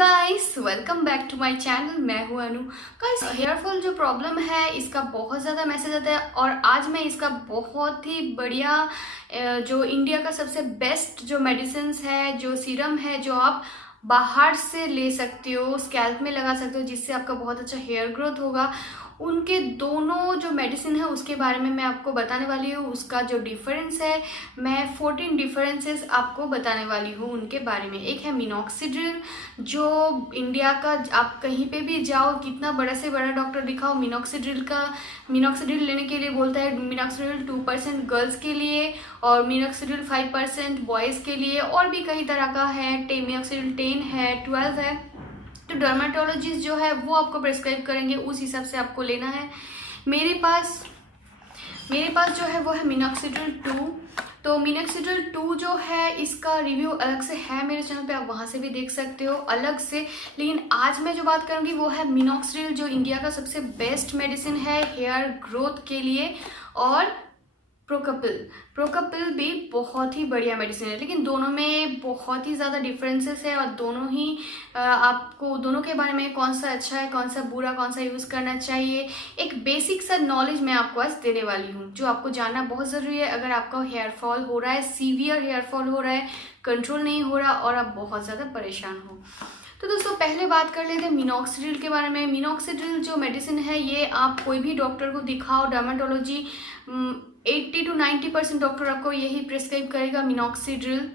Guys, welcome back to my channel. मैं हूं Anu. Guys, hair fall जो प्रॉब्लम है इसका बहुत ज़्यादा मैसेज आता है और आज मैं इसका बहुत ही बढ़िया जो इंडिया का सबसे बेस्ट जो मेडिसिन है, जो सीरम है, जो आप बाहर से ले सकते हो, स्कैल्प में लगा सकते हो, जिससे आपका बहुत अच्छा हेयर ग्रोथ होगा, उनके दोनों जो मेडिसिन है उसके बारे में मैं आपको बताने वाली हूँ। उसका जो डिफरेंस है, मैं 14 डिफरेंसेस आपको बताने वाली हूँ उनके बारे में। एक है मिनॉक्सिडिल, जो इंडिया का आप कहीं पे भी जाओ, कितना बड़ा से बड़ा डॉक्टर दिखाओ, मिनॉक्सिडिल लेने के लिए बोलता है। मिनॉक्सिडिल 2% गर्ल्स के लिए और मिनॉक्सिडिल 5% बॉयज़ के लिए, और भी कई तरह का है। मिनॉक्सिडिल 10 है, 12 है। तो डर्माटोलॉजिस्ट जो है वो आपको प्रेस्क्राइब करेंगे, उस हिसाब से आपको लेना है। मेरे पास जो है वो है मिनॉक्सिडिल 2। तो मिनॉक्सिडिल 2 जो है, इसका रिव्यू अलग से है मेरे चैनल पे, आप वहाँ से भी देख सकते हो अलग से। लेकिन आज मैं जो बात करूँगी वो है मिनॉक्सिडिल, जो इंडिया का सबसे बेस्ट मेडिसिन है हेयर ग्रोथ के लिए। और प्रोकपिल भी बहुत ही बढ़िया मेडिसिन है, लेकिन दोनों में बहुत ही ज़्यादा डिफरेंसेस है और दोनों ही आपको दोनों के बारे में कौन सा अच्छा है, कौन सा बुरा, कौन सा यूज़ करना चाहिए, एक बेसिक सा नॉलेज मैं आपको आज देने वाली हूँ, जो आपको जानना बहुत ज़रूरी है। अगर आपका हेयर फॉल हो रहा है, सीवियर हेयर फॉल हो रहा है, कंट्रोल नहीं हो रहा और आप बहुत ज़्यादा परेशान हो। तो दोस्तों, पहले बात कर लेते हैं मिनॉक्सिडिल के बारे में। मिनॉक्सिडिल जो मेडिसिन है, ये आप कोई भी डॉक्टर को दिखाओ, डर्माटोलॉजी 80 to 90% डॉक्टर आपको यही प्रिस्क्राइब करेगा, मिनॉक्सिडिल।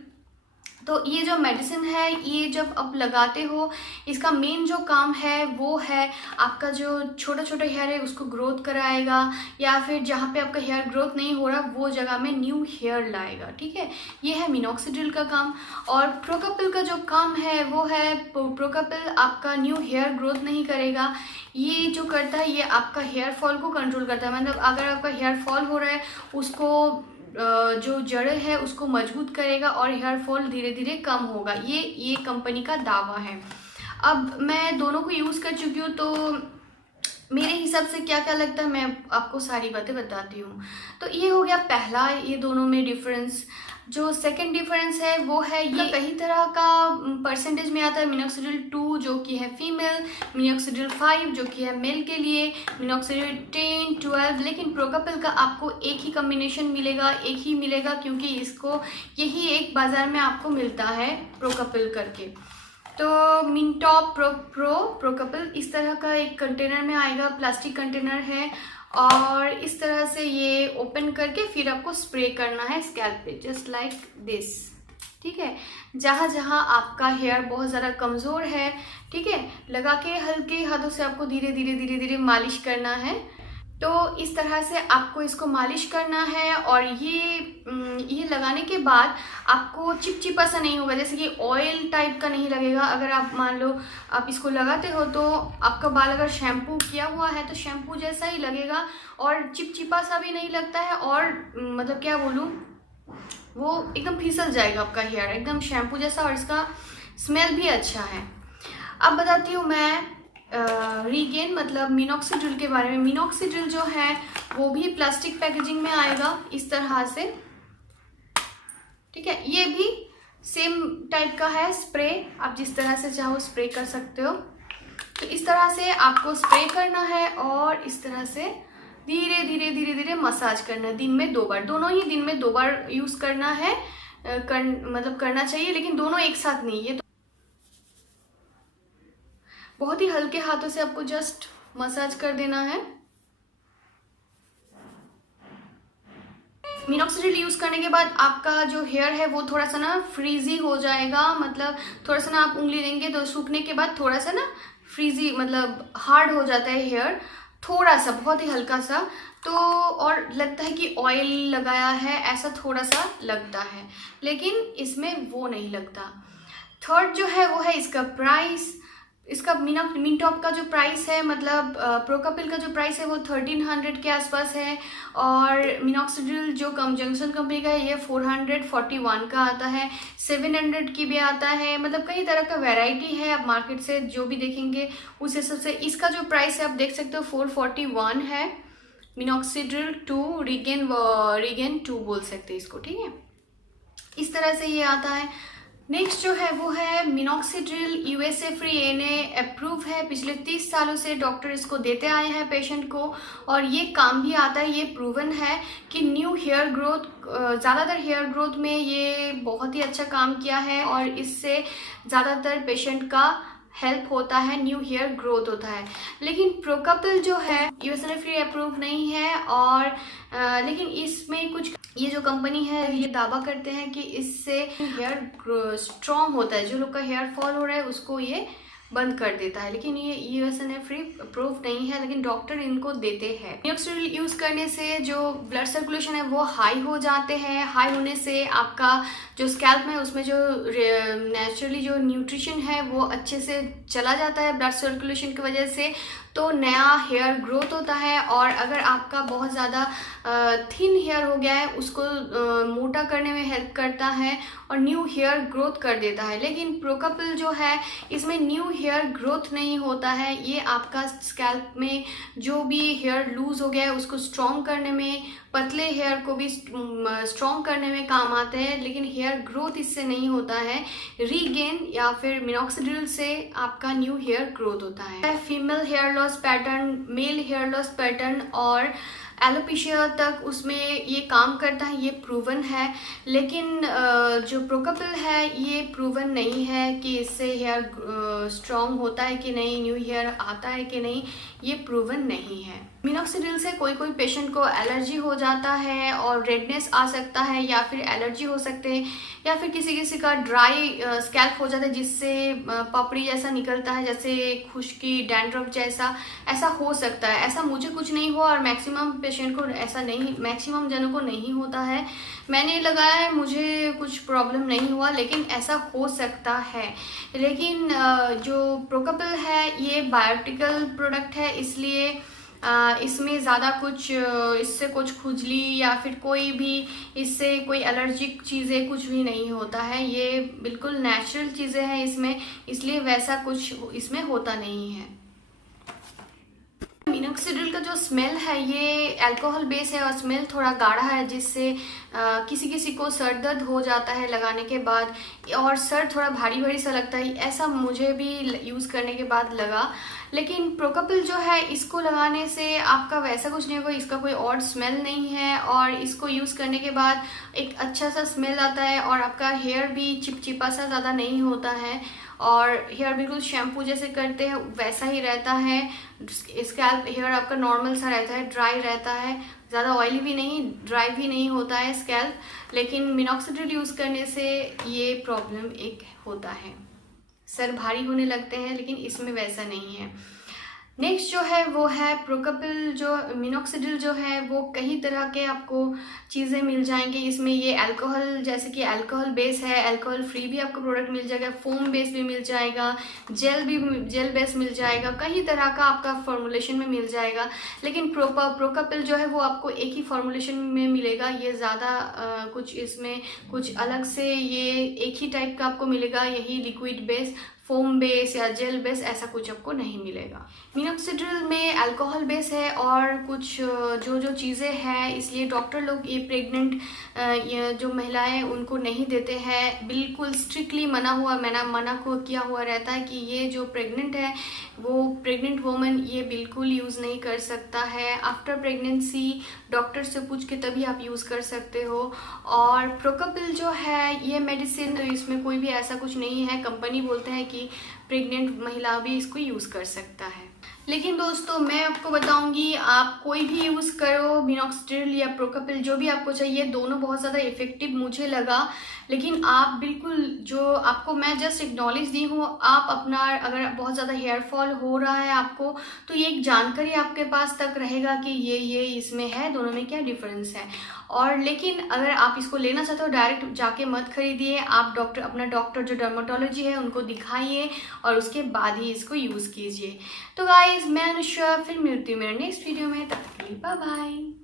तो ये जो मेडिसिन है, ये जब आप लगाते हो, इसका मेन जो काम है वो है आपका जो छोटा छोटा हेयर है उसको ग्रोथ कराएगा, या फिर जहाँ पे आपका हेयर ग्रोथ नहीं हो रहा वो जगह में न्यू हेयर लाएगा। ठीक है, ये है मिनॉक्सिडिल का काम। और प्रोकपिल का जो काम है वो है, प्रोकपिल आपका न्यू हेयर ग्रोथ नहीं करेगा। ये जो करता है, ये आपका हेयर फॉल को कंट्रोल करता है। मतलब अगर आपका हेयर फॉल हो रहा है, उसको जो जड़ है उसको मजबूत करेगा और हेयर फॉल धीरे धीरे कम होगा। ये कंपनी का दावा है। अब मैं दोनों को यूज़ कर चुकी हूँ, तो मेरे हिसाब से क्या क्या लगता है मैं आपको सारी बातें बताती हूँ। तो ये हो गया पहला, ये दोनों में डिफरेंस। जो सेकंड डिफरेंस है वो है, ये कई तरह का परसेंटेज में आता है। मिनॉक्सिडिल 2 जो कि है फीमेल, मिनॉक्सिडिल 5 जो कि है मेल के लिए, मिनॉक्सिडिल 10, 12। लेकिन प्रोकपिल का आपको एक ही कॉम्बिनेशन मिलेगा, एक ही मिलेगा, क्योंकि इसको यही एक बाज़ार में आपको मिलता है प्रोकपिल करके। तो मिनटॉप प्रोकपिल इस तरह का एक कंटेनर में आएगा, प्लास्टिक कंटेनर है, और इस तरह से ये ओपन करके फिर आपको स्प्रे करना है स्कैल्प पे, जस्ट लाइक दिस। ठीक है, जहाँ जहाँ आपका हेयर बहुत ज़्यादा कमज़ोर है, ठीक है, लगा के हल्के हाथों से आपको धीरे धीरे मालिश करना है। तो इस तरह से आपको इसको मालिश करना है। और ये लगाने के बाद आपको चिपचिपा सा नहीं होगा, जैसे कि ऑयल टाइप का नहीं लगेगा। अगर आप मान लो आप इसको लगाते हो तो आपका बाल अगर शैम्पू किया हुआ है तो शैम्पू जैसा ही लगेगा, और चिपचिपा सा भी नहीं लगता है। और मतलब क्या बोलूँ, वो एकदम फिसल जाएगा आपका हेयर, एकदम शैम्पू जैसा, और इसका स्मेल भी अच्छा है। अब बताती हूँ मैं रीगेन मतलब मिनॉक्सिडिल के बारे में। मिनॉक्सिडिल जो है वो भी प्लास्टिक पैकेजिंग में आएगा इस तरह से। ठीक है, ये भी सेम टाइप का है, स्प्रे आप जिस तरह से चाहो स्प्रे कर सकते हो। तो इस तरह से आपको स्प्रे करना है और इस तरह से धीरे धीरे मसाज करना है, दिन में 2 बार, दोनों ही दिन में 2 बार यूज़ करना है, मतलब करना चाहिए, लेकिन दोनों एक साथ नहीं। ये बहुत ही हल्के हाथों से आपको जस्ट मसाज कर देना है। मिनॉक्सिडिल यूज़ करने के बाद आपका जो हेयर है वो थोड़ा सा ना फ्रीजी हो जाएगा। मतलब थोड़ा सा ना आप उंगली देंगे तो सूखने के बाद थोड़ा सा ना फ्रीजी, मतलब हार्ड हो जाता है हेयर, थोड़ा सा, बहुत ही हल्का सा। तो और लगता है कि ऑयल लगाया है, ऐसा थोड़ा सा लगता है, लेकिन इसमें वो नहीं लगता। थर्ड जो है वो है इसका प्राइस। इसका मिनटॉप का जो प्राइस है, मतलब प्रोकपिल का जो प्राइस है वो 1300 के आसपास है, और मिनॉक्सिडिल जो जंक्शन कंपनी का है ये 441 का आता है, 700 की भी आता है। मतलब कई तरह का वैरायटी है, आप मार्केट से जो भी देखेंगे उस हिसाब से इसका जो प्राइस है आप देख सकते हो 441 है। मिनॉक्सिडिल 2 रीगेन 2 बोल सकते हैं इसको। ठीक है, इस तरह से ये आता है। नेक्स्ट जो है वो है मिनॉक्सिडिल, यूएसए फ्री, इन्हें अप्रूव है, पिछले 30 सालों से डॉक्टर इसको देते आए हैं पेशेंट को और ये काम भी आता है। ये प्रूवन है कि न्यू हेयर ग्रोथ, ज़्यादातर हेयर ग्रोथ में ये बहुत ही अच्छा काम किया है और इससे ज़्यादातर पेशेंट का हेल्प होता है, न्यू हेयर ग्रोथ होता है। लेकिन प्रोकपिल जो है यूएसए फ्री अप्रूव नहीं है और लेकिन इसमें कुछ ये जो कंपनी है ये दावा करते हैं कि इससे हेयर स्ट्रॉन्ग होता है, जो लोग का हेयर फॉल हो रहा है उसको ये बंद कर देता है। लेकिन ये यूएसए फ्री अप्रूव नहीं है, लेकिन डॉक्टर इनको देते हैं। मिनॉक्सिडिल यूज करने से जो ब्लड सर्कुलेशन है वो हाई हो जाते हैं। हाई होने से आपका जो स्कैल्प में उसमें जो नेचुरली जो न्यूट्रिशन है वो अच्छे से चला जाता है ब्लड सर्कुलेशन की वजह से, तो नया हेयर ग्रोथ होता है। और अगर आपका बहुत ज़्यादा थिन हेयर हो गया है उसको मोटा करने में हेल्प करता है और न्यू हेयर ग्रोथ कर देता है। लेकिन प्रोकपिल जो है इसमें न्यू हेयर ग्रोथ नहीं होता है, ये आपका स्कैल्प में जो भी हेयर लूज हो गया है उसको स्ट्रॉन्ग करने में, पतले हेयर को भी स्ट्रॉन्ग करने में काम आते हैं, लेकिन हेयर ग्रोथ इससे नहीं होता है। रीगेन या फिर मिनॉक्सिडिल से आपका न्यू हेयर ग्रोथ होता है। Female hair loss pattern, male hair loss pattern और एलोपेशिया तक उसमें ये काम करता है, ये प्रूवन है। लेकिन जो प्रोकपिल है ये प्रूवन नहीं है कि इससे हेयर स्ट्रॉन्ग होता है कि नहीं, न्यू हेयर आता है कि नहीं, ये प्रूवन नहीं है। मिनॉक्सिडिल से कोई कोई पेशेंट को एलर्जी हो जाता है और रेडनेस आ सकता है या फिर एलर्जी हो सकते हैं या फिर किसी किसी का ड्राई स्कैल्प हो जाता है जिससे पपड़ी जैसा निकलता है, जैसे खुश्की, डैंड्रफ जैसा, ऐसा हो सकता है। ऐसा मुझे कुछ नहीं हुआ और मैक्सिमम पेशेंट को ऐसा नहीं, मैक्सिमम जनों को नहीं होता है। मैंने लगाया है, मुझे कुछ प्रॉब्लम नहीं हुआ, लेकिन ऐसा हो सकता है। लेकिन जो प्रोकपिल है ये बायोटिकल प्रोडक्ट है, इसलिए इसमें ज़्यादा कुछ इससे कुछ खुजली या फिर कोई भी इससे कोई एलर्जिक चीज़ें कुछ भी नहीं होता है। ये बिल्कुल नेचुरल चीज़ें हैं इसमें, इसलिए वैसा कुछ इसमें होता नहीं है। मिनॉक्सिडिल का जो स्मेल है ये अल्कोहल बेस है और स्मेल थोड़ा गाढ़ा है, जिससे किसी किसी को सर दर्द हो जाता है लगाने के बाद और सर थोड़ा भारी भारी सा लगता है। ऐसा मुझे भी यूज़ करने के बाद लगा। लेकिन प्रोकपिल जो है इसको लगाने से आपका वैसा कुछ नहीं होगा, इसका कोई और स्मेल नहीं है और इसको यूज़ करने के बाद एक अच्छा सा स्मेल आता है और आपका हेयर भी चिपचिपा सा ज़्यादा नहीं होता है और हेयर बिल्कुल शैम्पू जैसे करते हैं वैसा ही रहता है। स्कैल्प हेयर आपका नॉर्मल सा रहता है, ड्राई रहता है, ज़्यादा ऑयली भी नहीं, ड्राई भी नहीं होता है स्कैल्प। लेकिन मिनॉक्सिडिल यूज़ करने से ये प्रॉब्लम एक होता है, सर भारी होने लगते हैं, लेकिन इसमें वैसा नहीं है। नेक्स्ट जो है वो है प्रोकपिल। जो मिनॉक्सिडिल जो है वो कई तरह के आपको चीज़ें मिल जाएंगे इसमें। ये अल्कोहल, जैसे कि अल्कोहल बेस है, अल्कोहल फ्री भी आपको प्रोडक्ट मिल जाएगा, फोम बेस भी मिल जाएगा, जेल बेस मिल जाएगा, कई तरह का आपका फॉर्मुलेशन में मिल जाएगा। लेकिन प्रोकपिल जो है वो आपको एक ही फॉर्मुलेशन में मिलेगा, ये ज़्यादा कुछ इसमें कुछ अलग से ये एक ही टाइप का आपको मिलेगा, यही लिक्विड बेस, फोम बेस या जेल बेस ऐसा कुछ आपको नहीं मिलेगा। मिनॉक्सिडिल में अल्कोहल बेस है और कुछ जो चीज़ें हैं, इसलिए डॉक्टर लोग ये प्रेग्नेंट जो महिलाएं उनको नहीं देते हैं, बिल्कुल स्ट्रिक्टली मना को किया हुआ रहता है कि ये जो प्रेग्नेंट है वो प्रेग्नेंट वुमन ये बिल्कुल यूज़ नहीं कर सकता है। आफ्टर प्रेगनेंसी डॉक्टर से पूछ के तभी आप यूज़ कर सकते हो। और प्रोकपिल जो है ये मेडिसिन, तो इसमें कोई भी ऐसा कुछ नहीं है, कंपनी बोलते हैं कि प्रेग्नेंट महिला भी इसको यूज़ कर सकता है। लेकिन दोस्तों मैं आपको बताऊंगी, आप कोई भी यूज़ करो, मिनॉक्सिडिल या प्रोकपिल जो भी आपको चाहिए, दोनों बहुत ज़्यादा इफेक्टिव मुझे लगा। लेकिन आप बिल्कुल, जो आपको मैं जस्ट एक नॉलेज दी हूँ, आप अपना अगर बहुत ज़्यादा हेयर फॉल हो रहा है आपको, तो ये एक जानकारी आपके पास तक रहेगा कि ये इसमें है, दोनों में क्या डिफरेंस है। और लेकिन अगर आप इसको लेना चाहते हो डायरेक्ट जाके मत खरीदिए, आप अपना डॉक्टर जो डर्मेटोलॉजी है उनको दिखाइए और उसके बाद ही इसको यूज़ कीजिए। तो गाइज मैं अनुष्का फिर मिलती हूँ मेरे नेक्स्ट वीडियो में, तब तक के लिए बाय बाय।